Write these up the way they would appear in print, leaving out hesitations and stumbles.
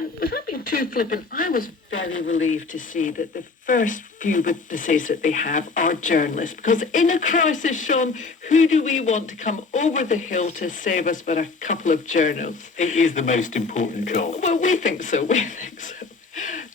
And without being too flippant, I was very relieved to see that the first few witnesses that they have are journalists. Because in a crisis, Sean, who do we want to come over the hill to save us but a couple of journalists? It is the most important job. Well, we think so.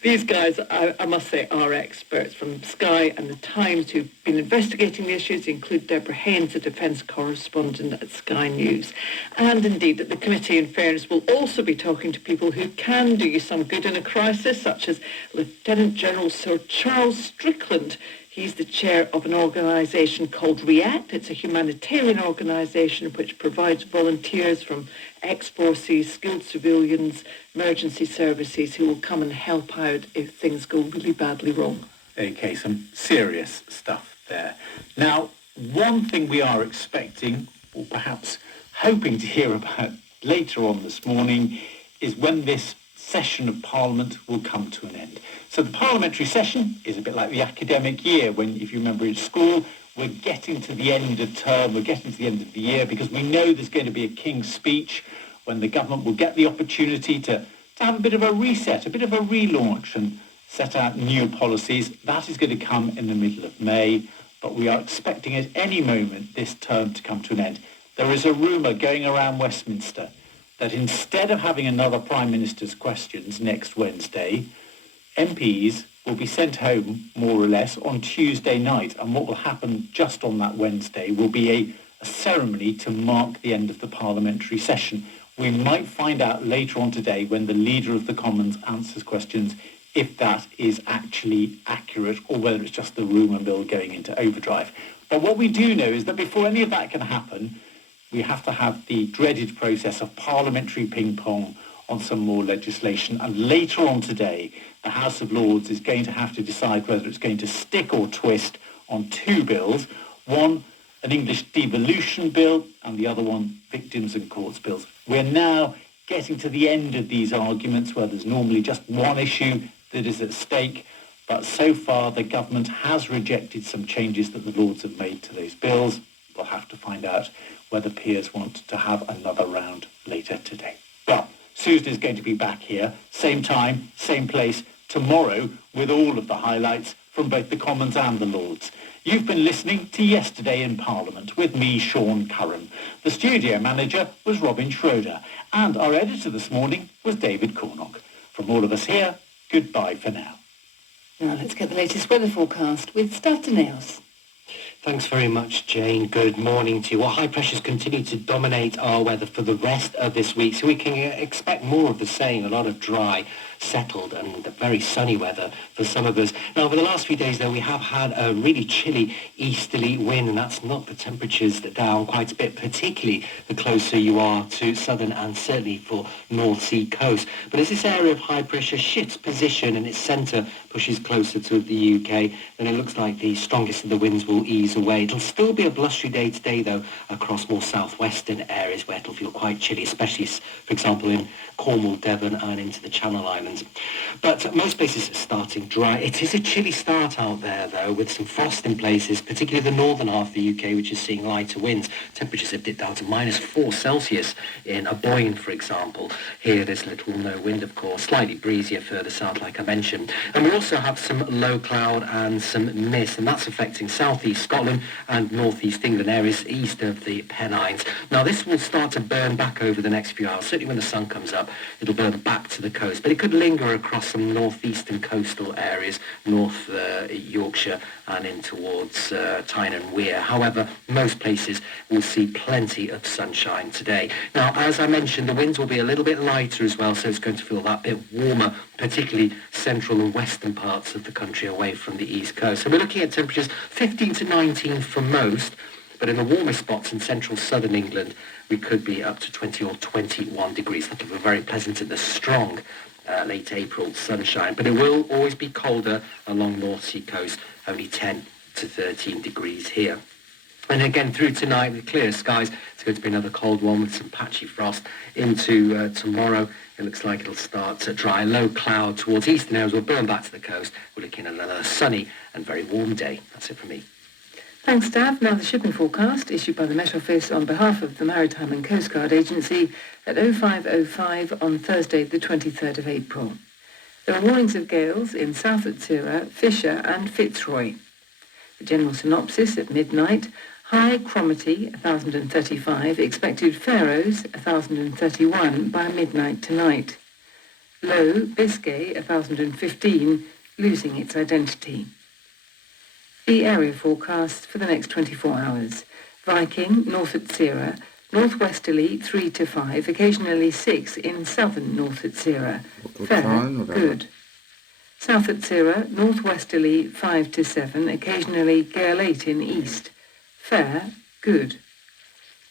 These guys, I must say, are experts from Sky and The Times who've been investigating the issues. They include Deborah Haynes, the defence correspondent at Sky News. And indeed, the committee, in fairness, will also be talking to people who can do you some good in a crisis, such as Lieutenant General Sir Charles Strickland. He's the chair of an organisation called REACT. It's a humanitarian organisation which provides volunteers from ex-forces, skilled civilians, emergency services who will come and help out if things go really badly wrong. Okay, some serious stuff there. Now, one thing we are expecting, or perhaps hoping to hear about later on this morning, is when this session of Parliament will come to an end. So the parliamentary session is a bit like the academic year when, if you remember in school, we're getting to the end of term, we're getting to the end of the year because we know there's going to be a King's speech when the government will get the opportunity to have a bit of a reset, a bit of a relaunch and set out new policies. That is going to come in the middle of May, but we are expecting at any moment this term to come to an end. There is a rumour going around Westminster that instead of having another Prime Minister's questions next Wednesday, MPs will be sent home, more or less, on Tuesday night. And what will happen just on that Wednesday will be a ceremony to mark the end of the parliamentary session. We might find out later on today when the Leader of the Commons answers questions if that is actually accurate or whether it's just the rumour mill going into overdrive. But what we do know is that before any of that can happen, we have to have the dreaded process of parliamentary ping-pong on some more legislation. And later on today, the House of Lords is going to have to decide whether it's going to stick or twist on two bills. One, an English devolution bill, and the other one, victims and courts bills. We're now getting to the end of these arguments where there's normally just one issue that is at stake. But so far, the government has rejected some changes that the Lords have made to those bills. We'll have to find out whether peers want to have another round later today. Well, Susan is going to be back here, same time, same place, tomorrow, with all of the highlights from both the Commons and the Lords. You've been listening to Yesterday in Parliament with me, Sean Curran. The studio manager was Robin Schroeder, and our editor this morning was David Cornock. From all of us here, goodbye for now. Now let's get the latest weather forecast with Staff Nails. Thanks very much, Jane. Good morning to you. Well, high pressures continue to dominate our weather for the rest of this week, so we can expect more of the same, a lot of dry, settled and very sunny weather for some of us. Now, over the last few days, though, we have had a really chilly easterly wind, and that's knocked the temperatures down quite a bit, particularly the closer you are to southern and certainly for North Sea coast. But as this area of high pressure shifts position and its centre pushes closer to the UK, then it looks like the strongest of the winds will ease away. It'll still be a blustery day today, though, across more southwestern areas where it'll feel quite chilly, especially, for example, in Cornwall, Devon and into the Channel Islands. But most places are starting dry. It is a chilly start out there, though, with some frost in places, particularly the northern half of the UK, which is seeing lighter winds. Temperatures have dipped down to -4 Celsius in Aboyne, for example. Here there's little or no wind, of course, slightly breezier further south, like I mentioned. And we also have some low cloud and some mist, and that's affecting southeast Scotland and northeast England, areas east of the Pennines. Now, this will start to burn back over the next few hours. Certainly when the sun comes up, it'll burn back to the coast, but it could linger across some northeastern coastal areas, North Yorkshire and in towards Tyne and Wear. However, most places will see plenty of sunshine today. Now, as I mentioned, the winds will be a little bit lighter as well, so it's going to feel that bit warmer, particularly central and western parts of the country away from the east coast. So we're looking at temperatures 15 to 19 for most, but in the warmest spots in central southern England, we could be up to 20 or 21 degrees. That'll be very pleasant in the strong late April sunshine, but it will always be colder along North Sea coast, only 10 to 13 degrees here. And again, through tonight, with clear skies, it's going to be another cold one with some patchy frost into tomorrow. It looks like it'll start to dry. Low cloud towards eastern areas will burn back to the coast. We're looking at another sunny and very warm day. That's it from me. Thanks, Dav. Now the shipping forecast issued by the Met Office on behalf of the Maritime and Coast Guard Agency at 05:05 on Thursday the 23rd of April. There are warnings of gales in South Atsira, Fisher and Fitzroy. The general synopsis at midnight: high Cromarty 1035, expected Faroes 1031 by midnight tonight. Low Biscay 1015, losing its identity. The area forecast for the next 24 hours. Viking, North Atsira, northwesterly 3 to 5, occasionally 6 in southern North Atsira. Fair, good. South Atsira, northwesterly 5 to 7, occasionally gale 8 in east. Fair, good.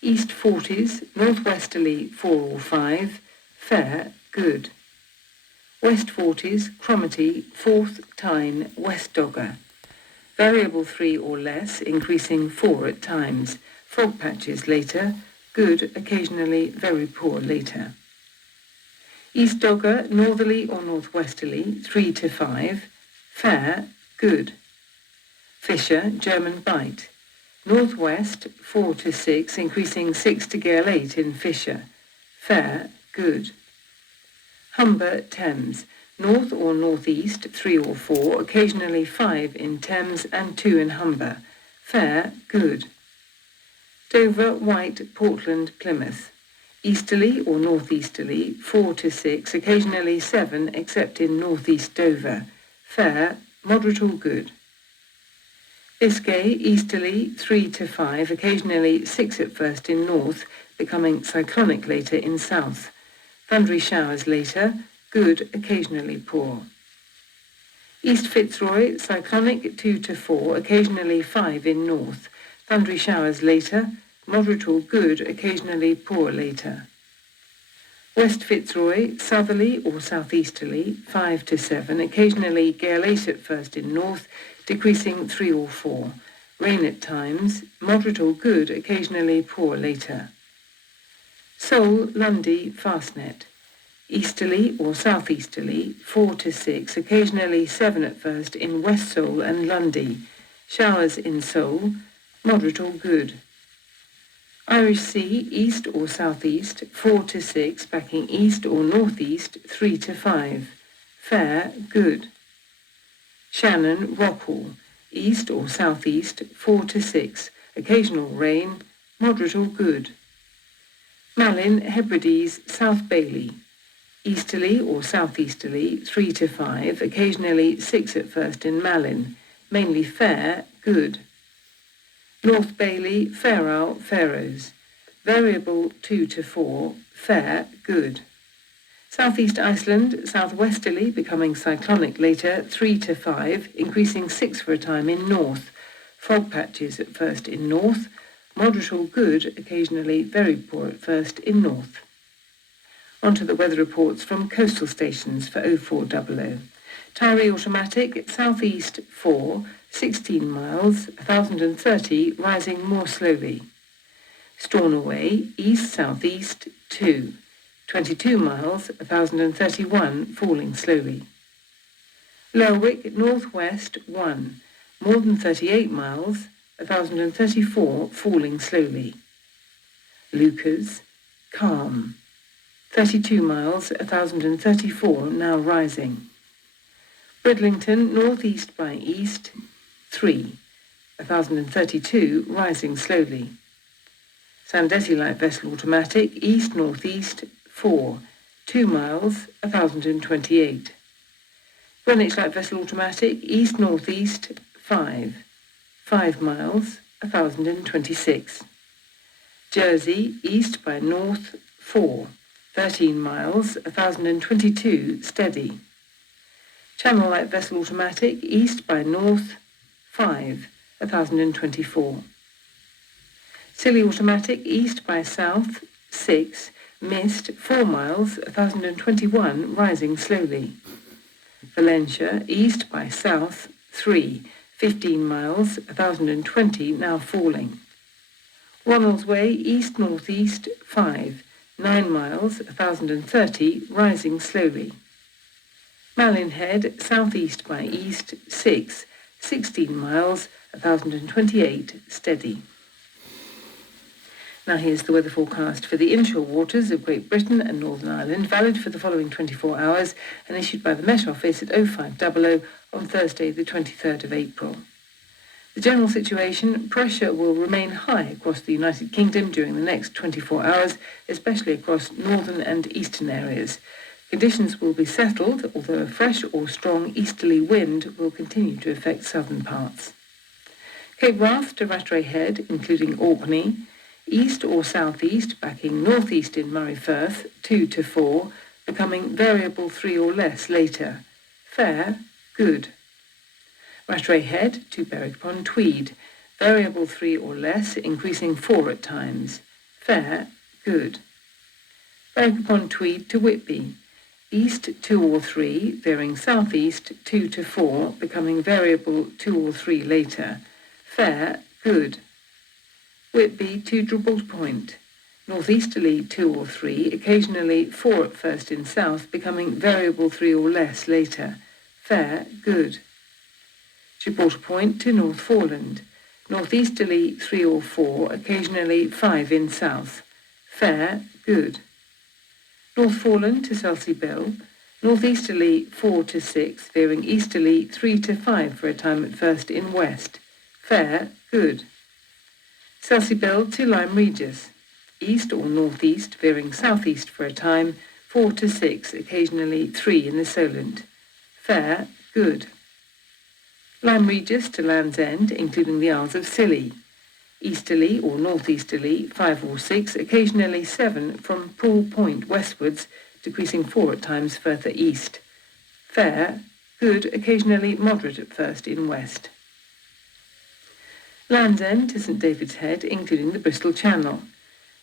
East Forties, northwesterly 4 or 5, fair, good. West Forties, Cromarty, 4th Tyne, West Dogger. Variable 3 or less, increasing 4 at times. Fog patches later, good, occasionally very poor later. East Dogger, northerly or northwesterly, 3 to 5, fair, good. Fisher, German Bight. Northwest, 4 to 6, increasing 6 to gale 8 in Fisher. Fair, good. Humber, Thames. North or northeast, 3 or 4, occasionally 5 in Thames and 2 in Humber. Fair, good. Dover, White, Portland, Plymouth. Easterly or northeasterly, 4 to 6, occasionally 7 except in northeast Dover. Fair, moderate or good. Biscay, easterly 3 to 5, occasionally 6 at first in north, becoming cyclonic later in south. Thundery showers later, good, occasionally poor. East Fitzroy, cyclonic 2 to 4, occasionally 5 in north. Thundery showers later, moderate or good, occasionally poor later. West Fitzroy, southerly or southeasterly, 5 to 7, occasionally gale 8 at first in north, decreasing 3 or 4. Rain at times, moderate or good, occasionally poor later. Seoul, Lundy, Fastnet. Easterly or southeasterly, 4 to 6, occasionally 7 at first in West Seoul and Lundy. Showers in Seoul, moderate or good. Irish Sea, east or southeast, 4 to 6, backing east or northeast, 3 to 5. Fair, good. Shannon, Rockall, east or southeast, 4 to 6, occasional rain, moderate or good. Malin, Hebrides, South Bailey. Easterly or southeasterly, 3 to 5, occasionally 6 at first in Malin, mainly fair, good. North Bailey, Faroe, Faroes. Variable 2 to 4, fair, good. Southeast Iceland, southwesterly, becoming cyclonic later, 3 to 5, increasing 6 for a time in north. Fog patches at first in north, moderate or good, occasionally very poor at first in north. On to the weather reports from coastal stations for 0400. Tyree Automatic, southeast 4, 16 miles, 1030, rising more slowly. Stornoway, east-southeast 2, 22 miles, 1031, falling slowly. Lerwick, northwest 1, more than 38 miles, 1034, falling slowly. Lucas, calm. 32 miles, 1034, now rising. Bridlington, northeast by east, 3, 1032, rising slowly. Sandesi light vessel automatic, east-northeast, 4, 2 miles, 1028. Greenwich light vessel automatic, east-northeast, 5, 5 miles, 1026. Jersey, east by north, 4, 13 miles, 1022, steady. Channel light vessel automatic, east by north, 5, 1024. Scilly automatic, east by south, 6, mist, 4 miles, 1021, rising slowly. Valencia, east by south, 3, 15 miles, 1020, now falling. Ronaldsway, east-northeast, 5, 9 miles, 1030, rising slowly. Malin Head, southeast by east, 6, 16 miles, 1,028 steady. Now here's the weather forecast for the inshore waters of Great Britain and Northern Ireland, valid for the following 24 hours and issued by the Met Office at 0500 on Thursday the 23rd of April. The general situation: pressure will remain high across the United Kingdom during the next 24 hours, especially across northern and eastern areas. Conditions will be settled, although a fresh or strong easterly wind will continue to affect southern parts. Cape Wrath to Rattray Head, including Orkney. East or southeast, backing northeast in Murray Firth, 2 to 4, becoming variable 3 or less later. Fair, good. Rattray Head to Berwick upon Tweed, variable 3 or less, increasing 4 at times. Fair, good. Berwick upon Tweed to Whitby, east 2 or 3, veering southeast 2 to 4, becoming variable 2 or 3 later. Fair, good. Whitby to Gibraltar Point, northeasterly 2 or 3, occasionally 4 at first in south, becoming variable 3 or less later. Fair, good. Gibraltar Point to North Foreland, northeasterly 3 or 4, occasionally 5 in south. Fair, good. North Foreland to Selsey Bill, northeasterly 4 to 6, veering easterly 3 to 5 for a time at first in west. Fair, good. Selsey Bill to Lyme Regis, east or northeast, veering southeast for a time, 4 to 6, occasionally 3 in the Solent. Fair, good. Lyme Regis to Land's End, including the Isles of Scilly, easterly or northeasterly, 5 or 6, occasionally 7 from Poole Point westwards, decreasing 4 at times further east. Fair, good, occasionally moderate at first in west. Land's End to St David's Head, including the Bristol Channel,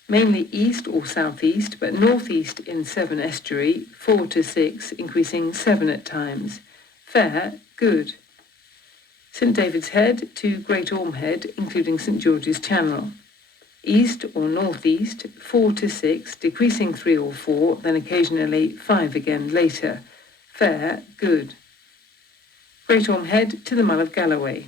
mainly east or southeast, but northeast in Severn Estuary, 4 to 6, increasing 7 at times. Fair, good. St David's Head to Great Orme Head, including St George's Channel, east or northeast, 4 to 6, decreasing 3 or 4, then occasionally 5 again later. Fair, good. Great Orme Head to the Mull of Galloway,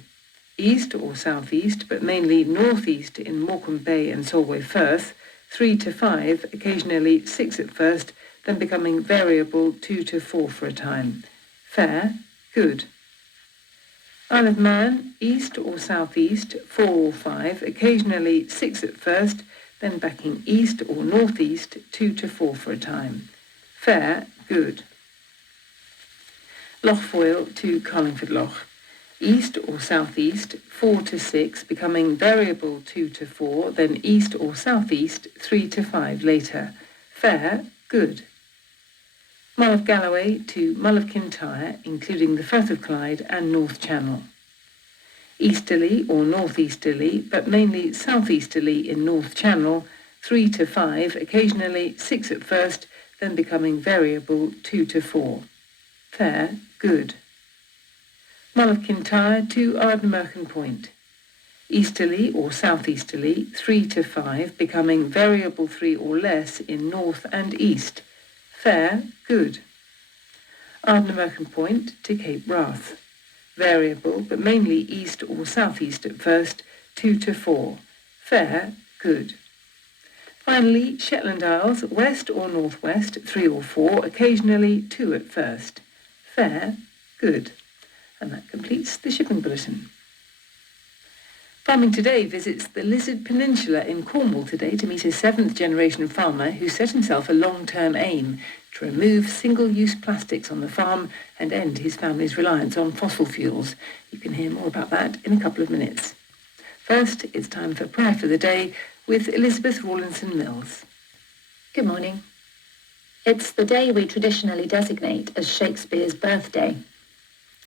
east or southeast, but mainly northeast in Morecambe Bay and Solway Firth, 3 to 5, occasionally 6 at first, then becoming variable 2 to 4 for a time. Fair, good. Isle of Man, east or southeast, 4 or 5, occasionally 6 at first, then backing east or northeast, 2 to 4 for a time. Fair, good. Loch Foyle to Carlingford Loch, east or southeast, 4 to 6, becoming variable 2 to 4, then east or southeast, 3 to 5 later. Fair, good. Mull of Galloway to Mull of Kintyre, including the Firth of Clyde and North Channel, easterly or northeasterly, but mainly southeasterly in North Channel, 3 to 5, occasionally 6 at first, then becoming variable 2 to 4. Fair, good. Mull of Kintyre to Ardnamurchan Point, easterly or southeasterly, 3 to 5, becoming variable 3 or less in north and east. Fair, good. Ardnamurchan Point to Cape Wrath, variable but mainly east or southeast at first, 2 to 4. Fair, good. Finally, Shetland Isles, west or northwest, 3 or 4, occasionally 2 at first. Fair, good. And that completes the shipping bulletin. Farming Today visits the Lizard Peninsula in Cornwall today to meet a 7th-generation farmer who set himself a long-term aim to remove single-use plastics on the farm and end his family's reliance on fossil fuels. You can hear more about that in a couple of minutes. First, it's time for Prayer for the Day with Elizabeth Rawlinson-Mills. Good morning. It's the day we traditionally designate as Shakespeare's birthday.